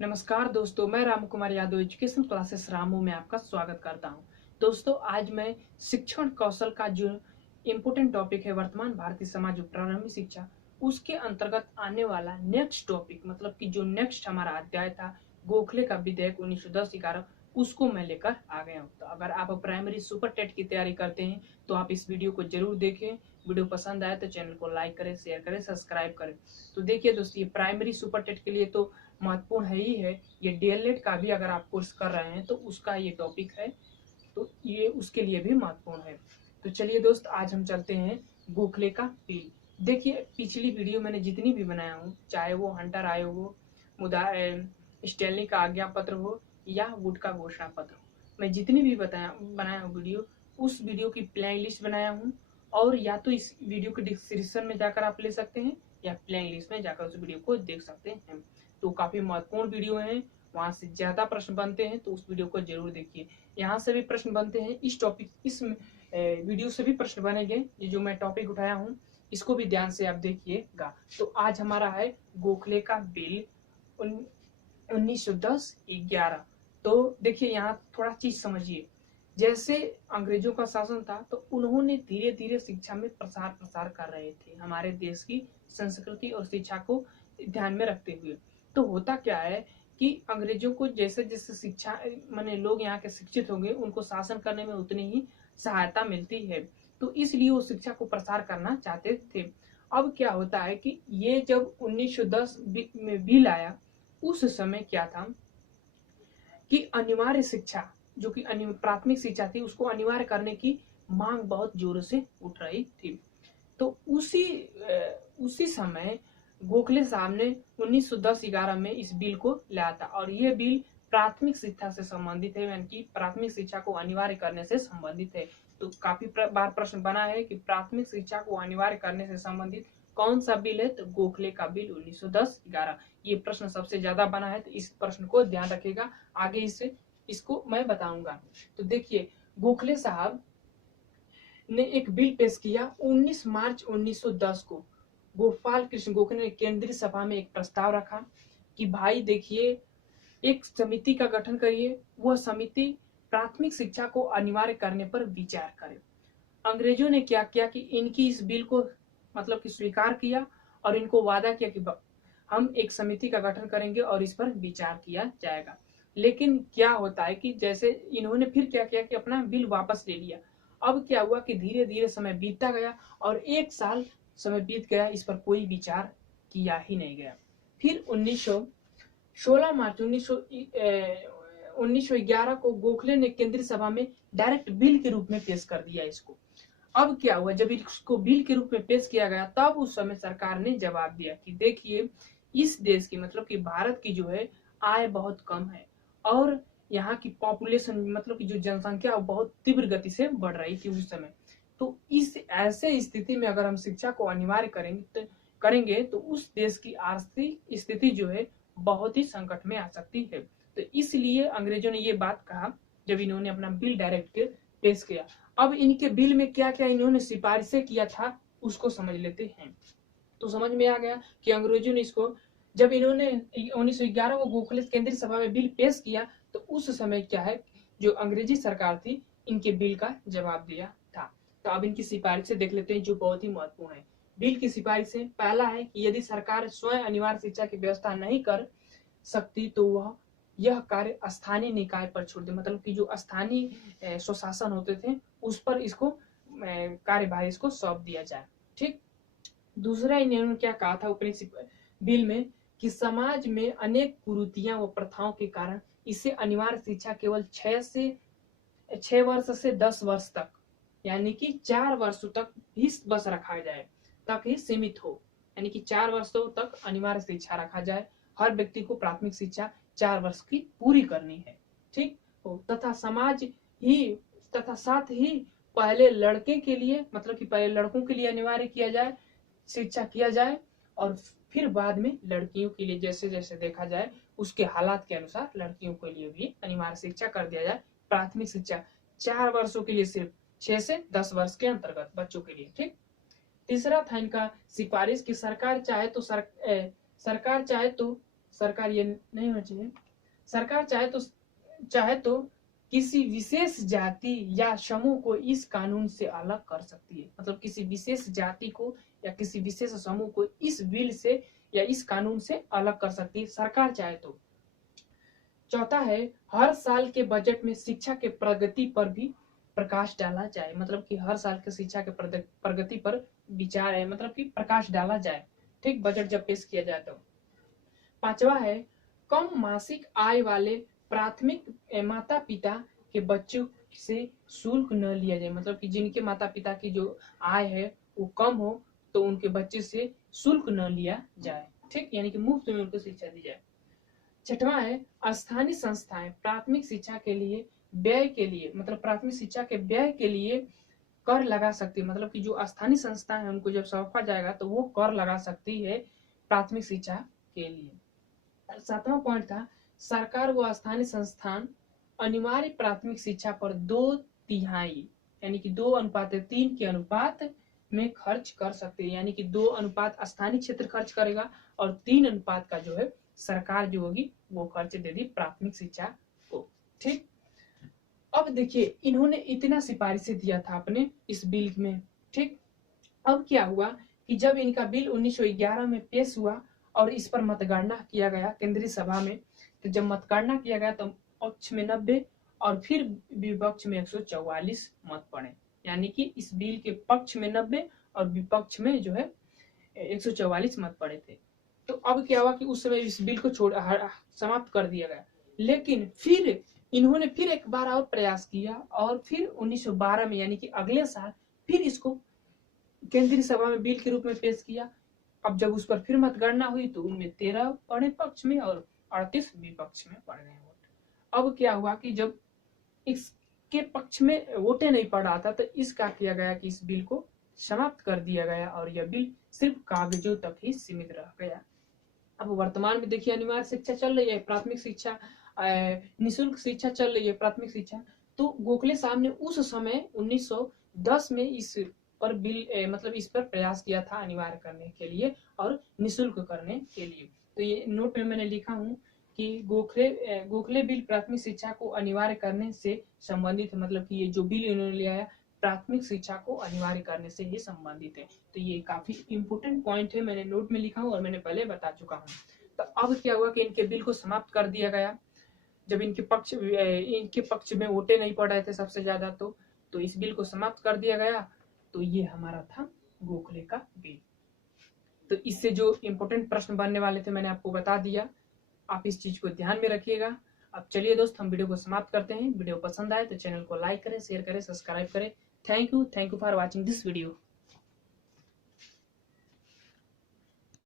नमस्कार दोस्तों, मैं राम कुमार यादव एजुकेशन क्लासेस रामू में आपका स्वागत करता हूं। दोस्तों, आज मैं शिक्षण कौशल का जो इम्पोर्टेंट टॉपिक है वर्तमान भारतीय समाज और प्रारंभिक शिक्षा, उसके अंतर्गत आने वाला नेक्स्ट टॉपिक मतलब कि जो नेक्स्ट हमारा अध्याय था गोखले का विधेयक 1910-11, उसको मैं लेकर आ गया हूँ। तो अगर आप प्राइमरी सुपर टेट की तैयारी करते हैं तो आप इस वीडियो को जरूर देखें। वीडियो पसंद आए तो चैनल को लाइक करें, शेयर करें, सब्सक्राइब करें। तो देखिए दोस्तों, ये प्राइमरी सुपर टेट के लिए तो महत्वपूर्ण है ही है। ये डीएलएड का भी अगर आप कोर्स कर रहे हैं तो उसका ये टॉपिक है, तो ये उसके लिए भी महत्वपूर्ण है। तो चलिए दोस्त, आज हम चलते हैं गोखले का बिल। देखिए, पिछली वीडियो मैंने जितनी भी बनाया हूँ, चाहे वो हंटर आयोग हो, मुदा स्टेनली का आज्ञा पत्र हो या वुड का घोषणा पत्र हो, मैं जितनी भी बनाया हूँ वीडियो, उस वीडियो की प्ले लिस्ट बनाया हूँ। और या तो इस वीडियो के डिस्क्रिप्शन में जाकर आप ले सकते हैं या प्ले लिस्ट में जाकर उस वीडियो को देख सकते हैं। तो काफी महत्वपूर्ण वीडियो है, वहां से ज्यादा प्रश्न बनते हैं, तो उस वीडियो को जरूर देखिए। यहाँ से भी प्रश्न बनते हैं, इस टॉपिक इस वीडियो से भी प्रश्न बनेंगे। ये जो मैं टॉपिक उठाया हूँ इसको भी ध्यान से आप देखिएगा। तो आज हमारा है गोखले का बिल 1910-11। तो देखिए, यहाँ थोड़ा चीज समझिए। जैसे अंग्रेजों का शासन था तो उन्होंने धीरे धीरे शिक्षा में प्रसार प्रसार कर रहे थे, हमारे देश की संस्कृति और शिक्षा को ध्यान में रखते हुए। तो होता क्या है कि अंग्रेजों को जैसे जैसे शिक्षा माने लोग यहाँ के शिक्षित होंगे, उनको शासन करने में उतनी ही सहायता मिलती है। तो इसलिए वो शिक्षा को प्रसार करना चाहते थे। अब क्या होता है कि ये जब 1910 में बिल आया, उस समय क्या था कि अनिवार्य शिक्षा, जो कि प्राथमिक शिक्षा थी, उसको अनिवार्य करने की मांग बहुत जोरों से उठ रही थी। तो उसी समय गोखले साहब ने 1910-11 में इस बिल को लाया था, और यह बिल प्राथमिक शिक्षा से संबंधित है, यानी कि प्राथमिक शिक्षा को अनिवार्य करने से संबंधित है। तो काफी बार प्रश्न बना है कि प्राथमिक शिक्षा को अनिवार्य करने से संबंधित कौन सा बिल है, तो गोखले का बिल 1910-11। ये प्रश्न सबसे ज्यादा बना है, तो इस प्रश्न को ध्यान रखिएगा, आगे इसको मैं बताऊंगा। तो देखिए, गोखले साहब ने एक बिल पेश किया 19 मार्च 1910 को। गोपाल कृष्ण गोखले ने केंद्रीय सभा में एक प्रस्ताव रखा कि भाई देखिए, एक समिति का गठन करिए, वह समिति प्राथमिक शिक्षा को अनिवार्य करने पर विचार करे। अंग्रेजों ने क्या किया कि इनकी इस बिल को मतलब कि स्वीकार किया, और इनको वादा किया कि हम एक समिति का गठन करेंगे और इस पर विचार किया जाएगा। लेकिन क्या होता है कि जैसे इन्होंने फिर क्या किया कि अपना बिल वापस ले लिया। अब क्या हुआ कि धीरे धीरे समय बीतता गया, और एक साल समय बीत गया, इस पर कोई विचार किया ही नहीं गया। फिर 16 मार्च 1911 को गोखले ने केंद्रीय सभा में डायरेक्ट बिल के रूप में पेश कर दिया इसको। अब क्या हुआ, जब इसको बिल के रूप में पेश किया गया, तब उस समय सरकार ने जवाब दिया कि देखिए, इस देश की मतलब कि भारत की जो है आय बहुत कम है, और यहाँ की पॉपुलेशन मतलब कि जो जनसंख्या बहुत तीव्र गति से बढ़ रही थी उस समय। तो इस ऐसे स्थिति में अगर हम शिक्षा को अनिवार्य करेंगे तो उस देश की आर्थिक स्थिति जो है बहुत ही संकट में आ सकती है। तो इसलिए अंग्रेजों ने ये बात कहा जब इन्होंने अपना बिल डायरेक्ट पेश किया। अब इनके बिल में क्या क्या इन्होंने सिफारिशें किया था, उसको समझ लेते हैं। तो समझ में आ गया कि अंग्रेजों ने इसको, जब इन्होंने 1911 को गोखले केंद्रीय सभा में बिल पेश किया, तो उस समय क्या है, जो अंग्रेजी सरकार थी, इनके बिल का जवाब दिया था। तो अब इनकी सिफारिशें देख लेते हैं, जो बहुत ही महत्वपूर्ण है। बिल की सिफारिशें, पहला है कि यदि सरकार स्वयं अनिवार्य शिक्षा की व्यवस्था नहीं कर सकती तो वह यह कार्य स्थानीय निकाय पर छोड़ दे, मतलब कि जो स्थानीय स्वशासन होते थे उस पर इसको कार्यभार इसको सौंप दिया जाए। ठीक। दूसरा, इन्होंने क्या कहा था अपने बिल में कि समाज में अनेक कुरीतियां व प्रथाओं के कारण इसे अनिवार्य शिक्षा केवल 6 वर्ष से 10 वर्ष तक, यानी कि 4 वर्षों तक ही बस रखा जाए, तक ही सीमित हो। यानी कि 4 वर्षों तक अनिवार्य शिक्षा रखा जाए, हर व्यक्ति को प्राथमिक शिक्षा 4 वर्ष की पूरी करनी है। ठीक। तथा साथ ही पहले लड़के के लिए मतलब कि पहले लड़कों के लिए अनिवार्य किया जाए, शिक्षा किया जाए, और फिर बाद में लड़कियों के लिए जैसे जैसे देखा जाए उसके हालात के अनुसार लड़कियों के लिए भी अनिवार्य शिक्षा कर दिया जाए। प्राथमिक शिक्षा 4 वर्षों के लिए सिर्फ 6 से 10 वर्ष के अंतर्गत बच्चों के लिए। ठीक। तीसरा था इनका सिफारिश की सरकार चाहे तो सरकार ये नहीं होना चाहिए। सरकार चाहे तो किसी विशेष जाति या समूह को इस कानून से अलग कर सकती है। मतलब किसी विशेष जाति को या किसी विशेष समूह को इस बिल से या इस कानून से अलग कर सकती है, सरकार चाहे तो। चौथा है, हर साल के बजट में शिक्षा के प्रगति पर भी प्रकाश डाला जाए। मतलब कि हर साल के शिक्षा के प्रगति पर विचार है, मतलब कि प्रकाश डाला जाए, ठीक, बजट जब पेश किया जाए तो। पांचवा है, कम मासिक आय वाले प्राथमिक माता पिता के बच्चों से शुल्क न लिया जाए। मतलब कि जिनके माता पिता की जो आय है वो कम हो तो उनके बच्चे से शुल्क न लिया जाए, ठीक, यानी कि मुफ्त में उनको शिक्षा दी जाए। छठवां है, स्थानीय संस्थाएं प्राथमिक शिक्षा के लिए व्यय के लिए, मतलब प्राथमिक शिक्षा के व्यय के लिए कर लगा सकती है। मतलब कि जो स्थानीय संस्था है उनको जब सौंपा जाएगा तो वो कर लगा सकती है प्राथमिक शिक्षा के लिए। सातवां पॉइंट था, सरकार व स्थानीय संस्थान अनिवार्य प्राथमिक शिक्षा पर 2/3 यानी कि 2:3 के अनुपात में खर्च कर सकते हैं। यानी कि 2 अनुपात स्थानीय क्षेत्र खर्च करेगा और 3 अनुपात का जो है सरकार जो होगी वो खर्च दे दी प्राथमिक शिक्षा को, ठीक। अब देखिए इन्होंने इतना सिफारिशें दिया था अपने इस बिल में, ठीक। अब क्या हुआ कि जब इनका बिल 1911 में पेश हुआ और इस पर मतगणना किया गया केंद्रीय सभा में, तो जब मतगणना किया गया तो पक्ष में 90 और फिर विपक्ष में 144 मत पड़े। यानी कि इस बिल के पक्ष में 90 और विपक्ष में जो है 144 मत पड़े थे। तो अब क्या हुआ कि उस समय इस बिल को समाप्त कर दिया गया। लेकिन फिर इन्होंने फिर एक बार और प्रयास किया और फिर 1912 में यानी कि अगले साल फिर इसको केंद्रीय सभा में बिल के रूप में पेश किया। अब जब उस पर फिर मतगणना हुई तो उनमें 13 पड़े पक्ष में और 38 विपक्ष में पड़ गए वोट। अब क्या हुआ कि जब इसके पक्ष में वोटें नहीं पड़ रहा था तो इसका किया गया कि इस बिल को समाप्त कर दिया गया और यह बिल सिर्फ कागजों तक ही सीमित रह गया। अब वर्तमान में देखिए अनिवार्य शिक्षा चल रही है, प्राथमिक शिक्षा, निःशुल्क शिक्षा चल रही है, प्राथमिक शिक्षा। तो गोखले साहब ने उस समय 1910 में इस पर बिल मतलब इस पर प्रयास किया था अनिवार्य करने के लिए और निःशुल्क करने के लिए। तो ये नोट में मैंने लिखा हूँ कि गोखले बिल प्राथमिक शिक्षा को अनिवार्य करने से संबंधित है। मतलब कि ये जो बिल इन्होंने ले आया प्राथमिक शिक्षा को अनिवार्य करने से ही संबंधित है। तो ये काफी इंपोर्टेंट पॉइंट है, मैंने नोट में लिखा हूँ और मैंने पहले बता चुका हूँ। तो अब क्या हुआ कि इनके बिल को समाप्त कर दिया गया जब इनके पक्ष में वोटे नहीं पड़ रहे थे सबसे ज्यादा, तो इस बिल को समाप्त कर दिया गया। तो ये हमारा था गोखले का बिल। तो इससे जो इंपोर्टेंट प्रश्न बनने वाले थे मैंने आपको बता दिया, आप इस चीज को ध्यान में रखिएगा। अब चलिए दोस्त हम वीडियो को समाप्त करते हैं। वीडियो पसंद आए तो चैनल को लाइक करें, शेयर करें, सब्सक्राइब करें। Thank you for watching this video.